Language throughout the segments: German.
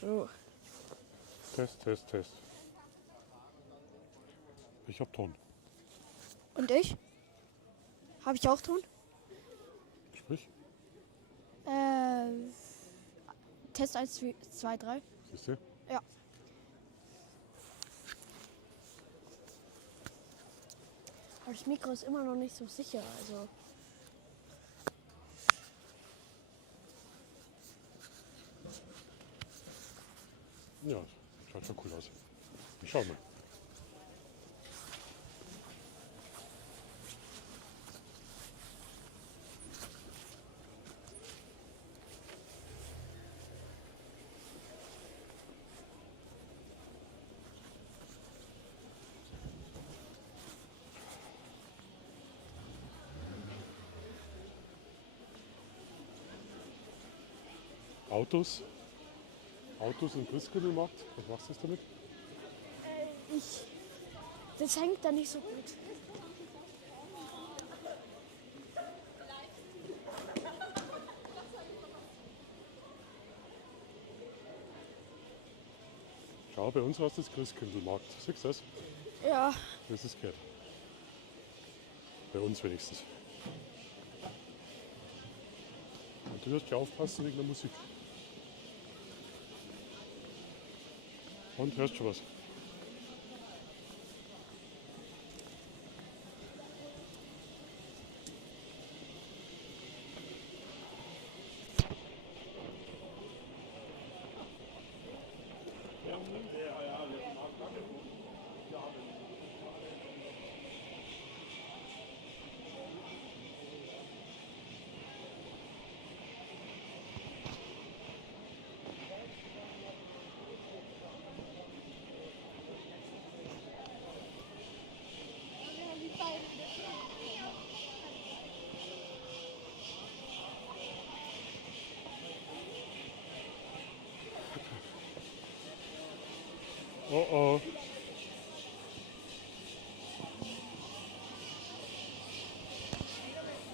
So. Test, Test, Test. Ich hab Ton. Und ich? Habe ich auch Ton? Sprich. Test 1, 2, 3. Siehst du? Ja. Aber das Mikro ist immer noch nicht so sicher. Also. Ja, schaut schon cool aus. Ich schau mal. Autos. Autos im Christkindlmarkt. Was machst du jetzt damit? Das hängt da nicht so gut. Schau, bei uns heißt das Christkindlmarkt. Siehst du das? Ja. Das ist gehört. Bei uns wenigstens. Und du wirst ja aufpassen wegen der Musik. Und hörst schon was? Oh oh.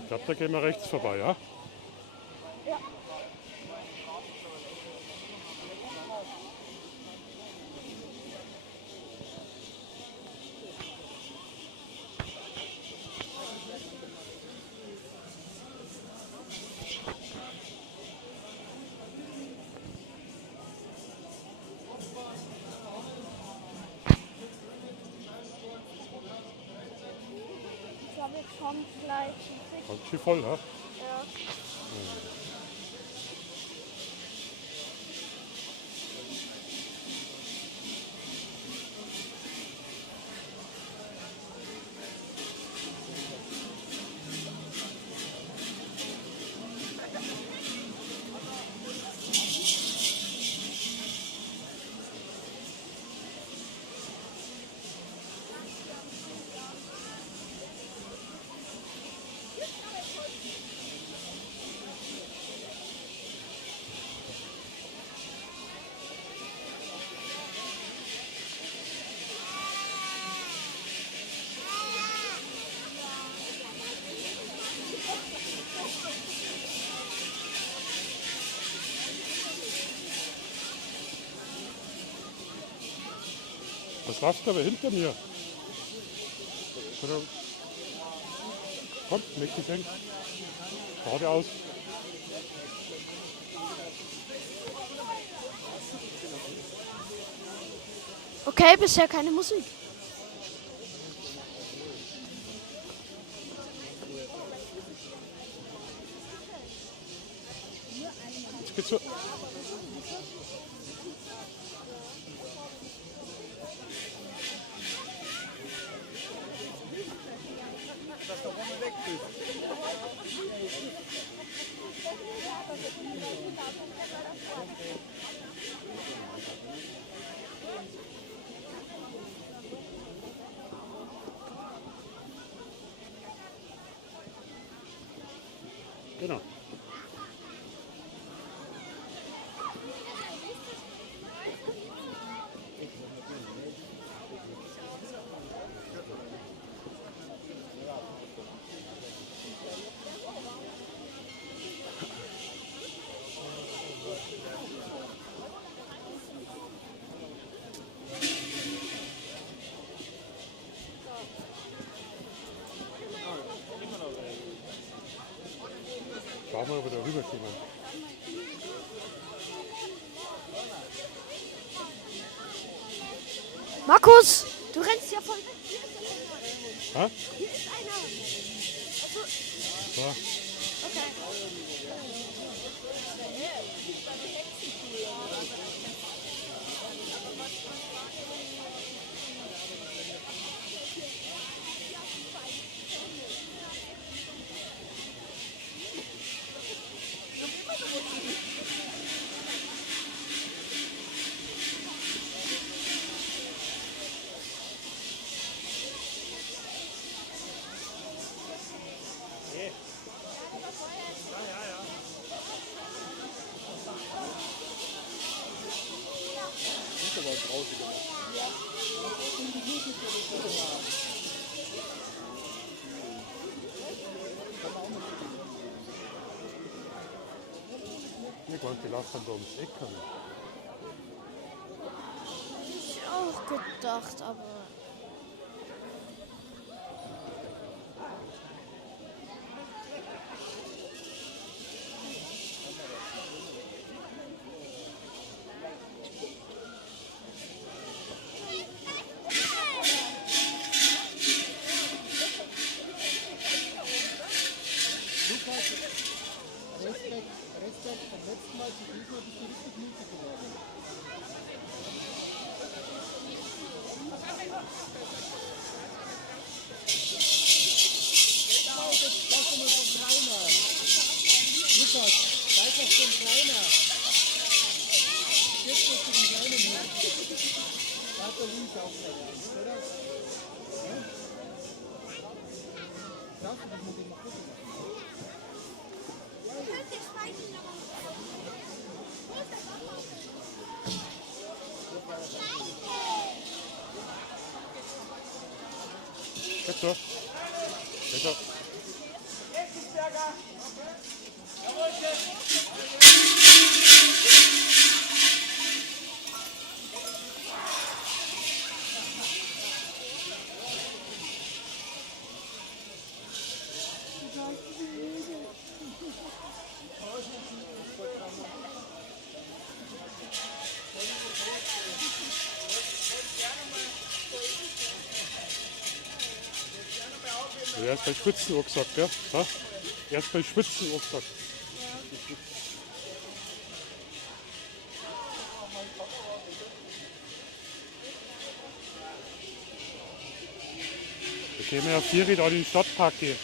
Ich glaube, da gehen wir rechts vorbei, ja? Ja. Ich glaube, jetzt kommt gleich ein Fisch. Kommt schon voll, ja? Ja. Was läuft aber hinter mir? Komm, leg dich hin. Geradeaus. Okay, bisher keine Musik. Jetzt geht's so. Genau. rüberkommen. Markus, du rennst ja voll weg. Ha? Hier ist einer. So. Okay. Ich habe gedacht, da ums Eck kommen. Ich auch gedacht, aber. Respekt vom letzten Mal zu diesmal bist du richtig mutig geworden. Das ist immer so ein kleiner. Lukas, da ist noch so ein kleiner. Jetzt musst du den kleinen nehmen. Da hat der Luis auch verlernt, oder? Ja? Darfst du dich mit dem Foto machen? Bitte. Bitte. Erst bei Schwitzen auch gesagt, gell? Ha? Erst bei Schwitzen auch gesagt. Wir gehen ja 4 da in den Stadtpark gehen.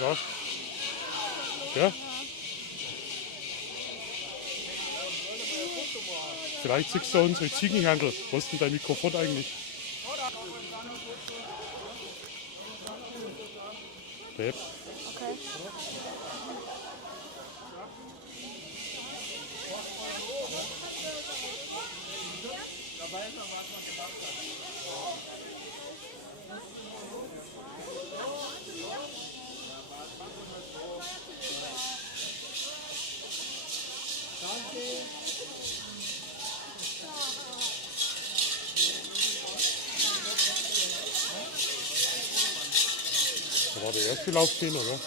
Ja. Ja. Vielleicht siehst du unsere Ziegenhandel. Wo ist denn dein Mikrofon eigentlich? Babe. Okay. Da war der erste Laufstehen, oder?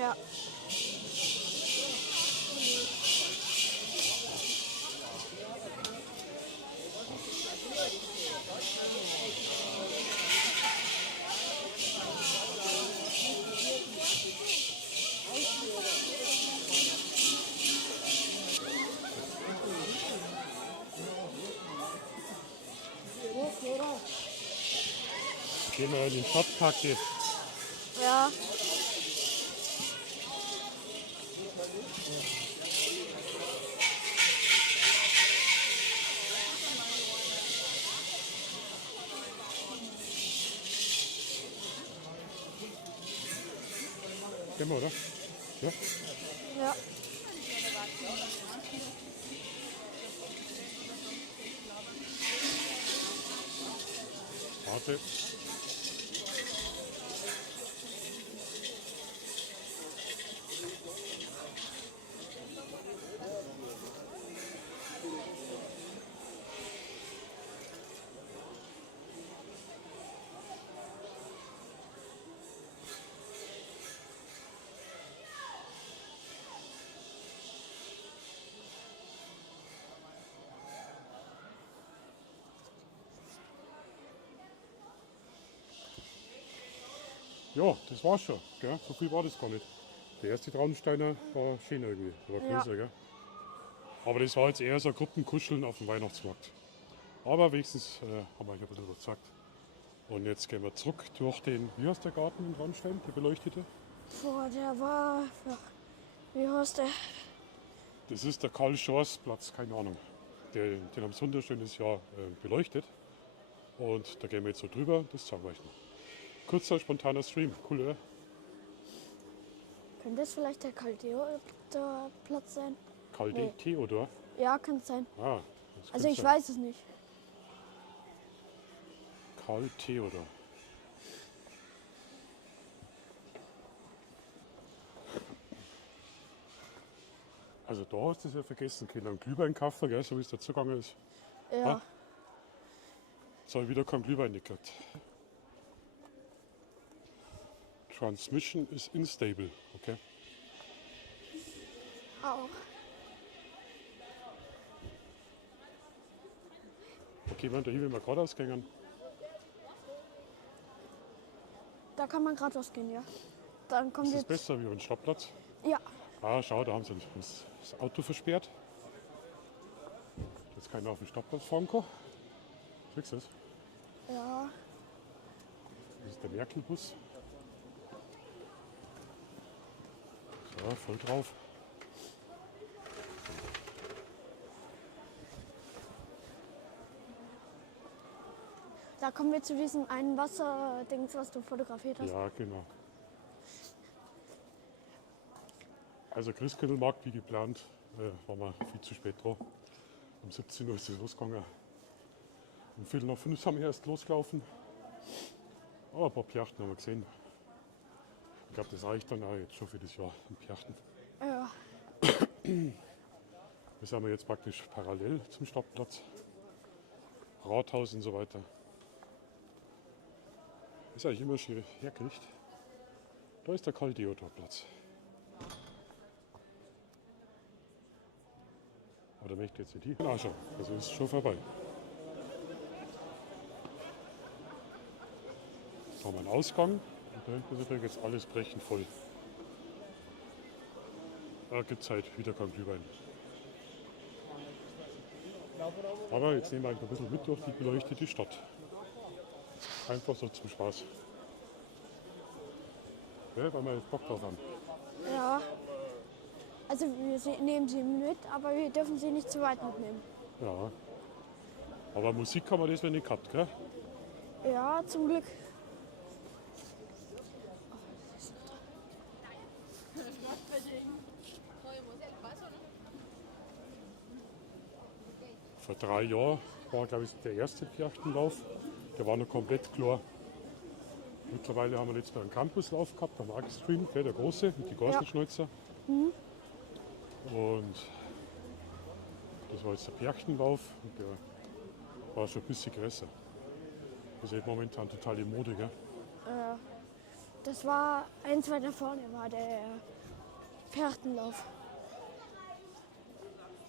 Ja. Gehen wir in den Stadtpark gehen. Ja. Gehen wir, oder? Ja? Ja. Warte. Ja, das war's schon. Gell? So viel war das gar nicht. Der erste Traunsteiner war schön irgendwie. Der war Ja. größer, gell? Aber das war jetzt eher so ein Gruppenkuscheln auf dem Weihnachtsmarkt. Aber wenigstens haben wir euch ein bisschen überzeugt. Und jetzt gehen wir zurück durch den, wie heißt der Garten in Traunstein, der beleuchtete? Boah, der war. Wie heißt der? Das ist der Karl-Schors-Platz, keine Ahnung. Den haben sie wunderschönes Jahr beleuchtet. Und da gehen wir jetzt so drüber, das zeigen wir euch noch. Kurzer, spontaner Stream, cool, oder? Könnte das vielleicht der Caldeo-Platz sein? Kaldi, Nee. Theodor. Ja, kann es sein. Ah, das Also könnte ich sein. weiß es nicht. Karl Theodor. Also da hast du es ja vergessen, Kinder. Einen Glühwein kaufen, gell, so wie es dazu gegangen ist. Ja. Ah. Jetzt habe ich wieder keinen Glühwein gekriegt. Transmission is instable, okay. Auch. Okay, wenn da hier wir geradeaus gehen. Da kann man geradeaus gehen, ja. Dann kommt Ist das jetzt. besser wie auf dem Stadtplatz? Ja. Ah, schau, da haben sie das Auto versperrt. Jetzt keiner auf den Stadtplatz fahren kann. Siehst du das? Ja. Das ist der Merkel-Bus. So, voll drauf. Da kommen wir zu diesem einen Wasserdings, was du fotografiert hast. Ja, genau. Also Christkindlmarkt, wie geplant, waren wir viel zu spät dran. Um 17 Uhr ist es losgegangen. Um Viertel nach 5 sind wir erst losgelaufen. Oh, ein paar Pjachten haben wir gesehen. Ich glaube, das reicht dann auch jetzt schon für das Jahr in Pjachten. Ja. Wir sind jetzt praktisch parallel zum Stadtplatz. Rathaus und so weiter. Ist eigentlich immer schön hergekriegt. Da ist der Karl-Theodor-Platz. Aber da möchte ich jetzt nicht hin. Ah, schon. Also ist schon vorbei. Da haben wir einen Ausgang und da hinten ist natürlich jetzt alles brechend voll. Da gibt es halt wieder kein Glühwein. Aber jetzt nehmen wir einfach ein bisschen mit durch die beleuchtete Stadt. Einfach so zum Spaß. Ja, weil wir jetzt Bock drauf haben. Ja. Also nehmen sie mit, aber wir dürfen sie nicht zu weit mitnehmen. Ja. Aber Musik kann man deswegen nicht gehabt, gell? Ja, zum Glück. Vor 3 Jahren war, glaube ich, der erste Pjachtenlauf. Der war noch komplett klar. Mittlerweile haben wir jetzt noch einen Campuslauf gehabt, am Argstream, der große mit den Gastelschnäuzer. Und das war jetzt der Pjachtenlauf und der war schon ein bisschen größer. Das ist momentan total in Mode, gell? Das war eins weiter vorne, war der Pferdenlauf.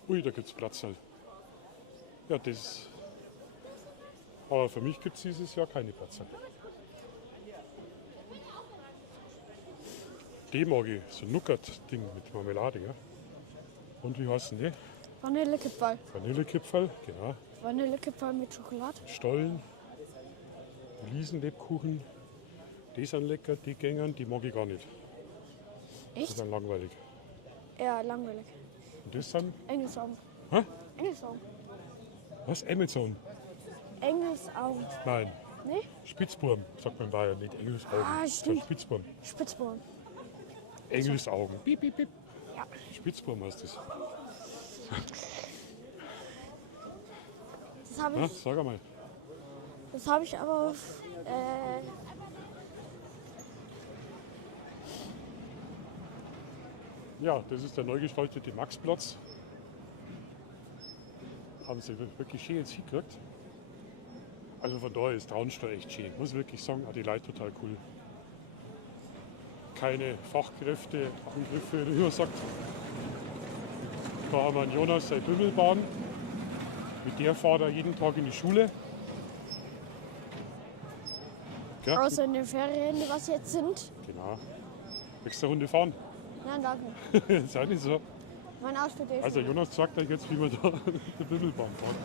Ui, da gibt es Platz halt. Ja, das. Aber für mich gibt es dieses Jahr keine Platz. Den mag ich, so ein Nuckert-Ding mit Marmelade, gell? Und wie heißen die? Vanillekipferl. Vanillekipferl, genau. Vanillekipferl mit Schokolade. Stollen, Liesenlebkuchen, die sind lecker, die gängern, die mag ich gar nicht. Die Echt? sind langweilig. Ja, langweilig. Und das sind, Engelsaugen. hä? Engelsaugen. Was? Amazon? Engelsaugen. Nein, Ne? Spitzburm, sagt man in Bayern, nicht Engelsaugen. Ah, Das sind stimmt. Spitzburm. Spitzbohren. Engelsaugen. Piep, piep, piep. Ja. Spitzbuben heißt das. Das habe Ja, ich, sag einmal. das habe ich aber Ja, das ist der neu gestaltete Maxplatz. Haben sie wirklich schön jetzt hingekriegt. Also von daher ist Traunstein echt schön. Muss wirklich sagen, auch die Leute total cool. Keine Fachkräfteangriffe, wie man sagt. Da haben wir einen Jonas, seine Bimmelbahn. Mit der fährt er jeden Tag in die Schule. Gell? außer in den Ferien, was jetzt sind. Genau. Nächste Runde fahren. Nein, danke. Ist auch nicht so. Mein Arsch tut eh Also schon. Jonas sagt euch jetzt, wie man da die Bimmelbahn fährt.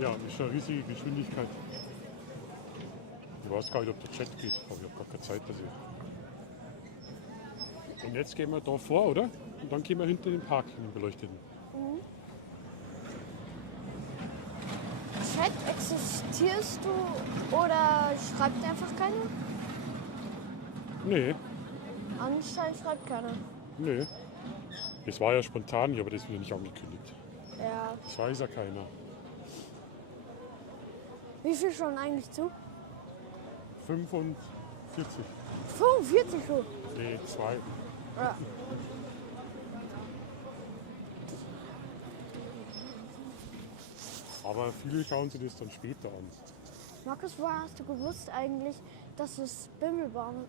Ja, ist schon eine riesige Geschwindigkeit. Ich weiß gar nicht, ob der Chat geht, aber ich habe gar keine Zeit dafür. Und jetzt gehen wir da vor, oder? Und dann gehen wir hinter den Park, in den beleuchteten. Chat, existierst du oder schreibt einfach keiner? Nee, Anscheinend schreibt keiner. nee. Das war ja spontan, ich habe das wieder nicht angekündigt. Ja. Das weiß ja keiner. Wie viel schon eigentlich zu? 45. 45 schon. Nee, 2. Ja. Aber viele schauen sich das dann später an. Markus, woher hast du gewusst eigentlich, dass es Bimmelbahn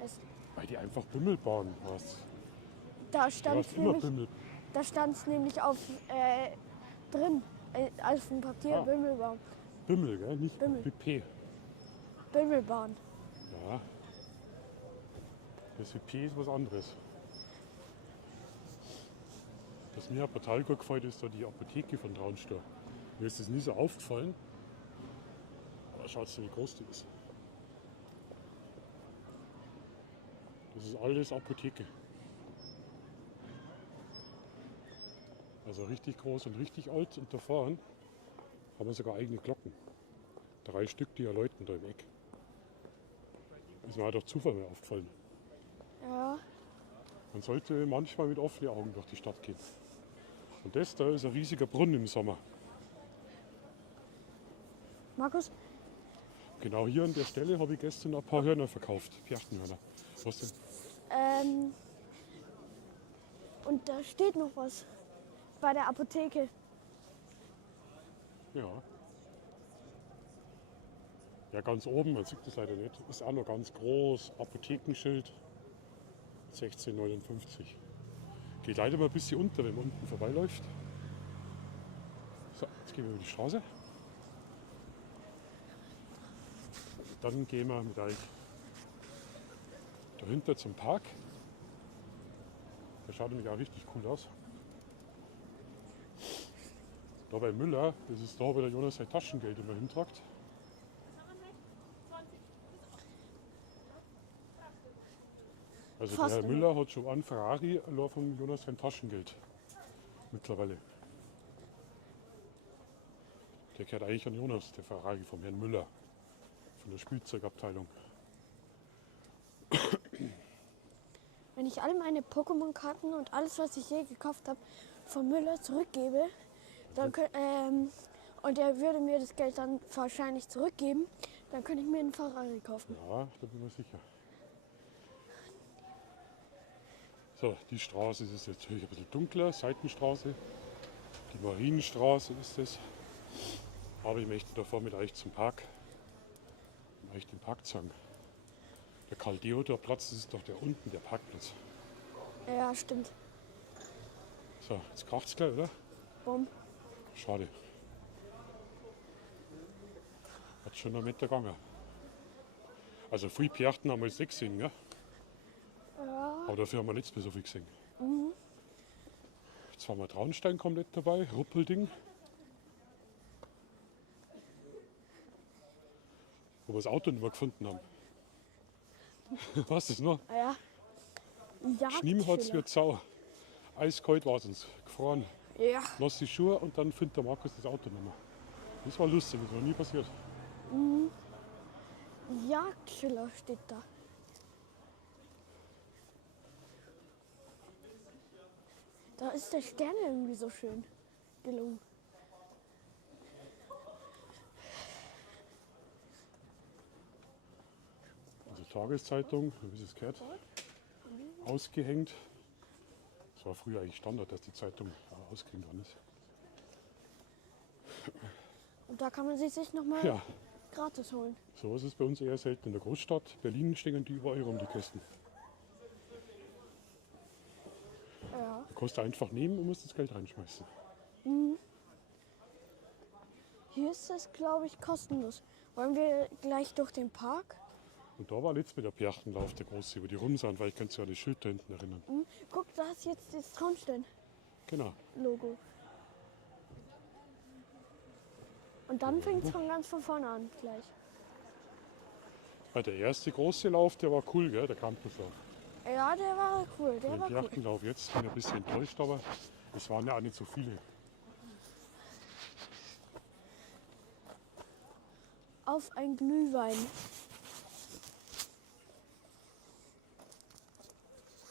heißt? Weil die einfach Bimmelbahn heißt. Da Du stand hast immer Bimmel. es nämlich auf drin, auf dem Papier Ah. Bimmelbahn. Bimmel, gell? Nicht Bimmel. mit P. Bimmelbahn. Ja. Das mit P ist was anderes. Was mir total gut gefällt, ist da die Apotheke von Traunstein. Mir ist das nie so aufgefallen. Aber schaut mal, wie groß die ist. Das ist alles Apotheke. Also richtig groß und richtig alt. Und da vorne haben wir sogar eigene Glocken. 3 Stück, die erläuten da im Eck. Ist mir halt durch Zufall mal aufgefallen. Ja. Man sollte manchmal mit offenen Augen durch die Stadt gehen. Und das da ist ein riesiger Brunnen im Sommer. Markus, Genau hier an der Stelle habe ich gestern ein paar Hörner verkauft. Piachtenhörner. Was denn? und da steht noch was bei der Apotheke. Ja. Ja, ganz oben, man sieht das leider nicht, ist auch noch ganz groß. Apothekenschild 1659. Geht leider mal ein bisschen unter, wenn man unten vorbeiläuft. So, jetzt gehen wir über die Straße. Dann gehen wir mit euch dahinter zum Park. Der schaut nämlich auch richtig cool aus. Da bei Müller, das ist da, wo der Jonas sein Taschengeld immer hintragt. Also Fast der Herr immer. Müller hat schon einen Ferrari allein von Jonas sein Taschengeld. Mittlerweile. Der gehört eigentlich an Jonas, der Ferrari vom Herrn Müller. Von der Spielzeugabteilung. Wenn ich alle meine Pokémon-Karten und alles, was ich je gekauft habe, von Müller zurückgebe, dann und er würde mir das Geld dann wahrscheinlich zurückgeben, dann könnte ich mir einen Ferrari kaufen. Ja, da bin ich mir sicher. So, die Straße ist jetzt natürlich ein bisschen dunkler, Seitenstraße. Die Marienstraße ist es. Aber ich möchte davor mit euch zum Park. Um euch den Park zeigen. Der Karl-Theodor-Platz, das ist doch der unten, der Parkplatz. Ja, stimmt. So, jetzt kracht's gleich, oder? Bumm. Schade. Hat schon einen Meter gegangen. Also viel Piachten haben wir jetzt nicht gesehen, gell? Ja. Aber dafür haben wir nicht mehr so viel gesehen. Jetzt haben wir Traunstein komplett dabei, Ruppelding. Wo wir das Auto nicht mehr gefunden haben. Was ist noch? Ja. Schneem hat es wie Sau. Eiskalt war es uns, gefroren. Ja. Lass die Schuhe und dann findet der Markus das Auto nicht mehr. Das war lustig, das war nie passiert. Jagdschiller steht da. Da ist der Stern irgendwie so schön gelungen. Also Tageszeitung, wie es gehört, ausgehängt. Das war früher eigentlich Standard, dass die Zeitung ausgehängt worden ist. Und da kann man sie sich nochmal Ja, gratis holen. sowas ist bei uns eher selten in der Großstadt. Berlin stehen die überall rum, die Kästen. Ja. Du kannst einfach nehmen und musst das Geld reinschmeißen. Hier ist es, glaube ich, kostenlos. Wollen wir gleich durch den Park? Und da war letztes mit der Perchtenlauf der große über die Rumsand, weil ich kann sich an das Schild da hinten erinnern. Guck, da ist jetzt das Traunstein-Logo. Genau. Und dann fängt es von ganz von vorne an gleich. Ja, der erste große Lauf, der war cool, gell? Der Campuslauf. Ja, der war cool, der Den war cool. Perchtenlauf jetzt bin ich ein bisschen enttäuscht, aber es waren ja auch nicht so viele. Auf ein Glühwein.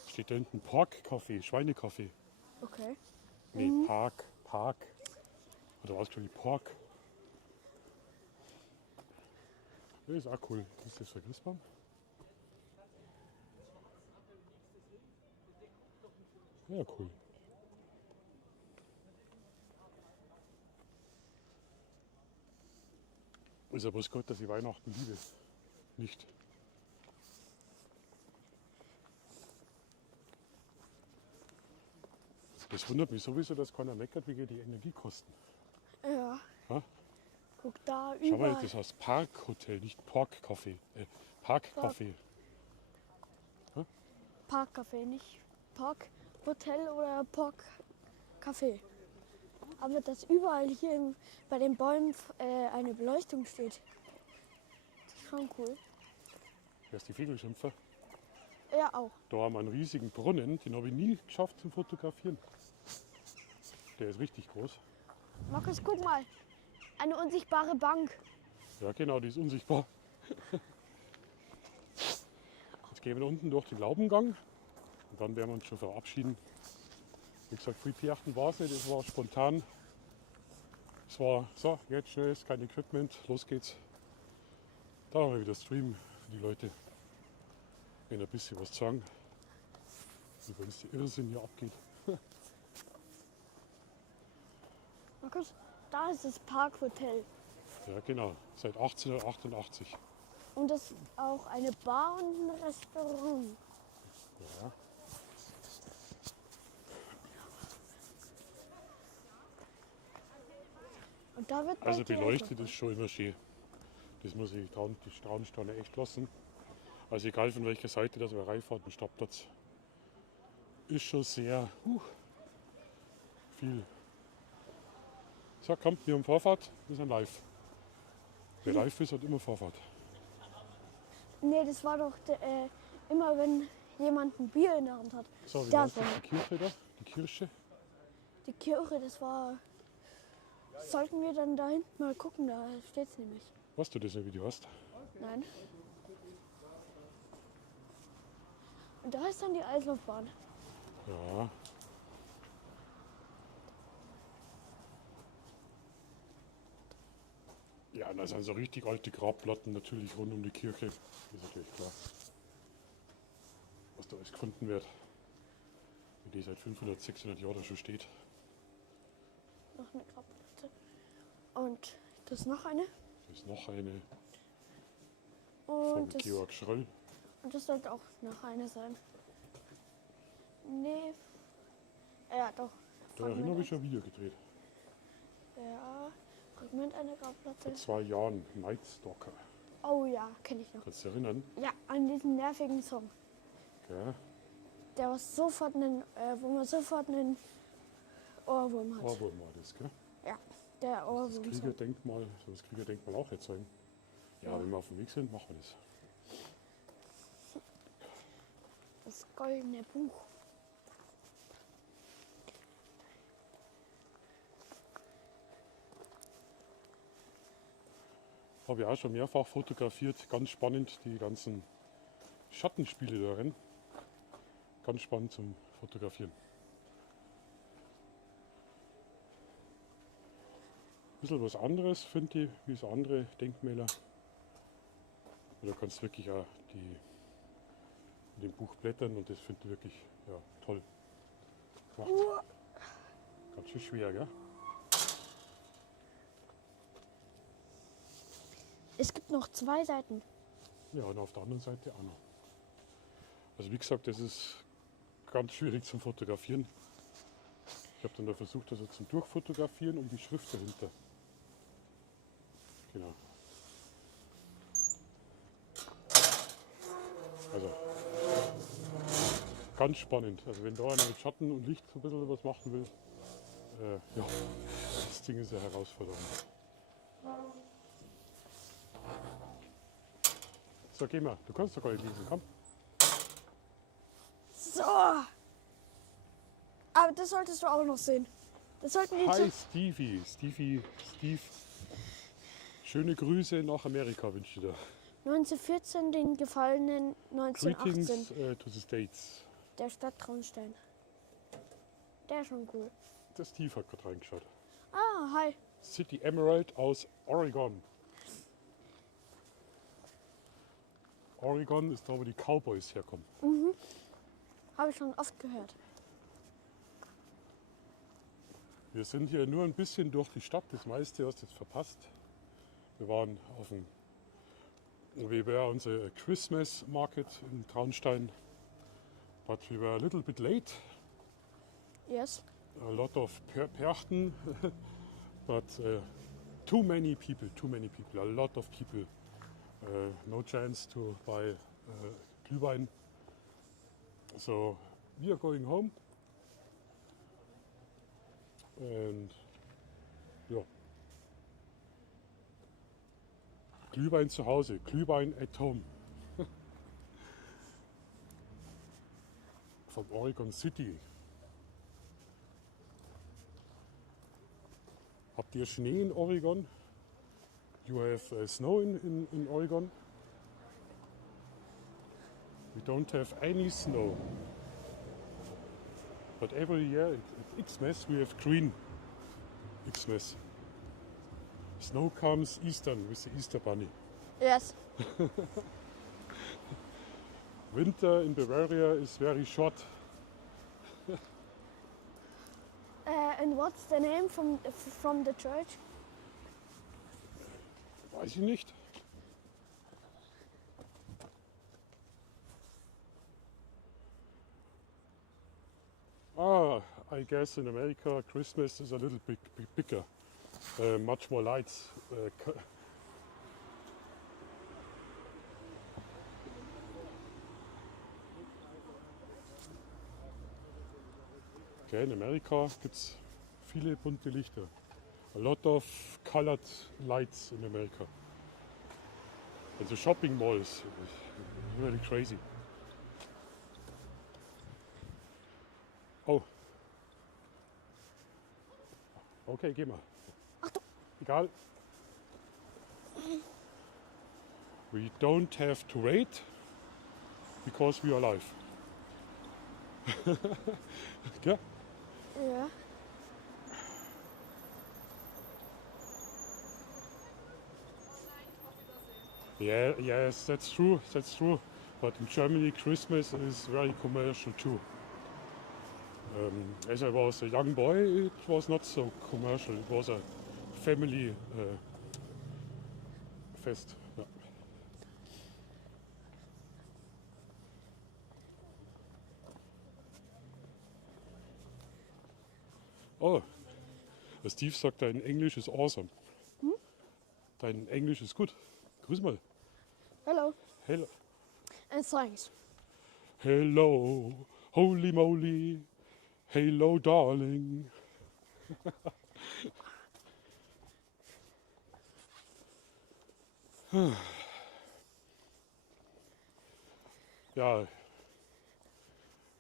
Steht da hinten Park-Kaffee, Schweinekaffee. Okay. Nee, Park. Oder was schon Park. Das ist auch cool. Was ist das für ein Christbaum? Ja, cool. Ist ja bloß Gott, dass ich Weihnachten liebe. Nicht. Das wundert mich sowieso, dass keiner meckert wegen die Energiekosten. Ja. Ha? Guck da Schau mal, überall. das heißt Parkhotel, nicht Parkcafé. Parkcafé. Parkcafé, nicht Parkhotel oder Parkcafé. Aber dass überall hier bei den Bäumen eine Beleuchtung steht, das ist schon cool. Wer ist die Vogelschimpfer? Ja, auch. Da haben wir einen riesigen Brunnen, den habe ich nie geschafft zum Fotografieren. Der ist richtig groß. Markus, guck mal. Eine unsichtbare Bank. Ja genau, die ist unsichtbar. Jetzt gehen wir unten durch den Laubengang und dann werden wir uns schon verabschieden. Wie gesagt, viel Perchten war es nicht, es war spontan. Es war so, jetzt schnell, ist kein Equipment, los geht's. Da haben wir wieder Stream für die Leute, wenn ein bisschen was sagen, wie bei uns die Irrsinn hier abgeht. Markus, da ist das Parkhotel. Ja genau, seit 1888. Und das ist auch eine Bar und ein Restaurant. Ja. Und da wird Also bald die beleuchtet Elbe- ist schon immer schön. Das muss ich die Straßenstange echt lassen. Also egal von welcher Seite das wir reinfahrt, ein Stadtplatz. Ist schon sehr viel. So, komm, wir haben Vorfahrt, wir sind live. Wer live ist, hat immer Vorfahrt. Nee, das war doch immer, wenn jemand ein Bier in der Hand hat. So, wie Da meinst du so. die Kirche da? Die Kirche? Die Kirche, das war. Sollten wir dann da hinten mal gucken, da steht es nämlich. Weißt du das nicht, wie du hast? Nein. Und da ist dann die Eislaufbahn. Ja. Ja, und da sind so richtig alte Grabplatten natürlich rund um die Kirche. Ist natürlich klar. Was da alles gefunden wird. Wie die seit 500, 600 Jahren schon steht. Noch eine Grabplatte. Und das ist noch eine. Da ist noch eine von Und das, Georg Schröll. und das sollte auch noch eine sein. Nee. Ja, doch. Da darin habe ich schon ein Video gedreht. Ja. Fragment einer Grabplatte. Vor 2 Jahren. Night Stalker. Oh ja, kenne ich noch. Kannst du dich erinnern? Ja, an diesen nervigen Song. Gell? Der war sofort wo man sofort einen Ohrwurm hat. Ohrwurm war das, gell? Ja, der Das Ohrwurm. Kriegerdenkmal, soll das Kriegerdenkmal auch erzeugen. Ja, wenn wir auf dem Weg sind, machen wir das. Das goldene Buch. Habe ich auch schon mehrfach fotografiert. Ganz spannend, die ganzen Schattenspiele darin. Ganz spannend zum Fotografieren. Ein bisschen was anderes, finde ich, wie so andere Denkmäler. Und da kannst du wirklich auch in dem Buch blättern und das finde ich wirklich ja, toll gemacht. Ganz schön schwer, gell? Es gibt noch 2 Seiten. Ja, und auf der anderen Seite auch noch. Also wie gesagt, das ist ganz schwierig zum Fotografieren. Ich habe dann da versucht, also zum Durchfotografieren und die Schrift dahinter. Genau. Also ganz spannend. Also wenn da einer mit Schatten und Licht so ein bisschen was machen will, ja, das Ding ist eine Herausforderung. So, geh mal. Du kannst doch gar nicht lesen, komm. So. Aber das solltest du auch noch sehen. Das sollten die Hi Stevie. Steve. Schöne Grüße nach Amerika wünsche ich dir. 1914 den Gefallenen Greetings 1918 to the States. der Stadt Traunstein. Der ist schon cool. Der Steve hat gerade reingeschaut. Ah, hi. City Emerald aus Oregon. Oregon ist da, wo die Cowboys herkommen. Habe ich schon oft gehört. Wir sind hier nur ein bisschen durch die Stadt. Das meiste hast du jetzt verpasst. Wir waren auf dem we were on the Christmas market in Traunstein. But we were a little bit late. Yes. A lot of Perchten. But too many people. A lot of people. No chance to buy Glühwein. So we are going home. And ja. Glühwein zu Hause, Glühwein at home. From Oregon City. Habt ihr Schnee in Oregon? You have snow in Oregon? We don't have any snow. But every year at Xmas we have green Xmas. Snow comes Eastern with the Easter Bunny. Yes. Winter in Bavaria is very short. And what's the name from the church? Weiß ich nicht. I guess in America Christmas is a little bit bigger. Much more lights. Okay, in Amerika gibt es viele bunte Lichter. A lot of colored lights in America. Also shopping malls. Really crazy. Oh. Okay, geh mal. Achtung. Egal. We don't have to wait because we are alive. Ja? Ja. Yeah, yes, that's true. But in Germany, Christmas is very commercial too. As I was a young boy, it was not so commercial. It was a family fest. Ja. Oh, der Steve sagt, dein Englisch ist awesome. Dein Englisch ist gut. Grüß mal. Hello. Hello. And thanks. Hello, holy moly. Hello, darling. Yeah,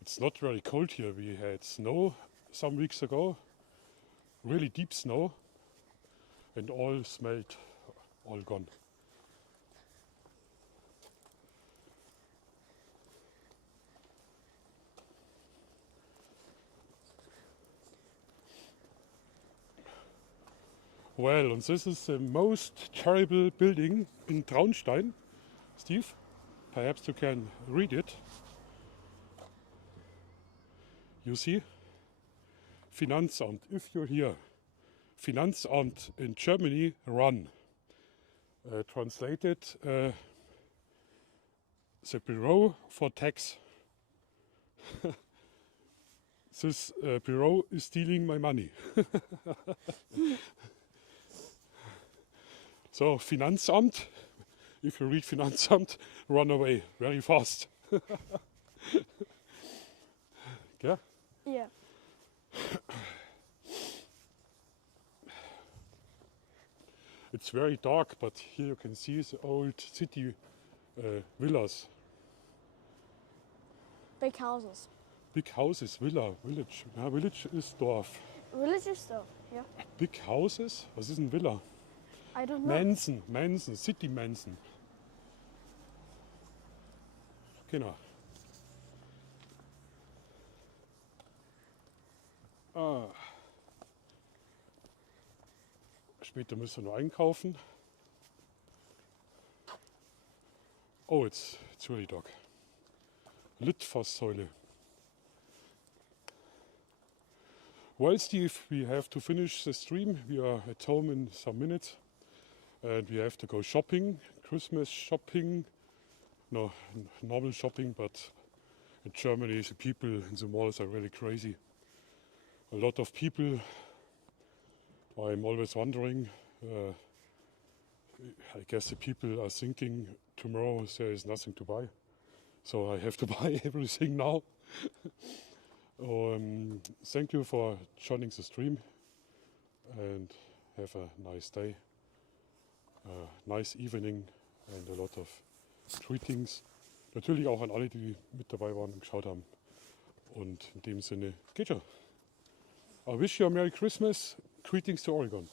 it's not very cold here. We had snow some weeks ago, really deep snow, and all smelled all gone. Well, and this is the most terrible building in Traunstein. Steve, perhaps you can read it. You see? Finanzamt, if you're here. Finanzamt in Germany, run. Translated, the Bureau for Tax. This bureau is stealing my money. So, Finanzamt, if you read Finanzamt, run away very fast. Yeah? Yeah. It's very dark, but here you can see the old city villas. Big houses. Big houses, village. Ja, village ist Dorf. Village is stuff. Yeah. Big houses? Was ist ein Villa? I don't know. Mansion, City Mansion. Genau. Ah. Später müssen wir noch einkaufen. Oh, it's really dark. Litfaßsäule. Well, Steve, we have to finish the stream. We are at home in some minutes. And we have to go shopping, Christmas shopping. No, normal shopping, but in Germany the people in the malls are really crazy. A lot of people. I'm always wondering, I guess the people are thinking tomorrow there is nothing to buy. So I have to buy everything now. Thank you for joining the stream and have a nice day, nice evening and a lot of greetings. Natürlich auch an alle, die mit dabei waren und geschaut haben. Und in dem Sinne, geht schon. I wish you a Merry Christmas. Greetings to Oregon.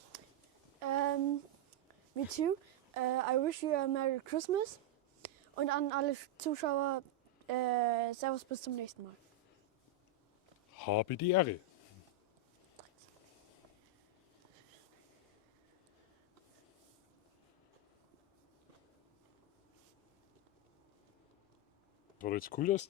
Me too. I wish you a Merry Christmas. Und an alle Zuschauer, Servus, bis zum nächsten Mal. Habe die Ehre. War jetzt cool, dass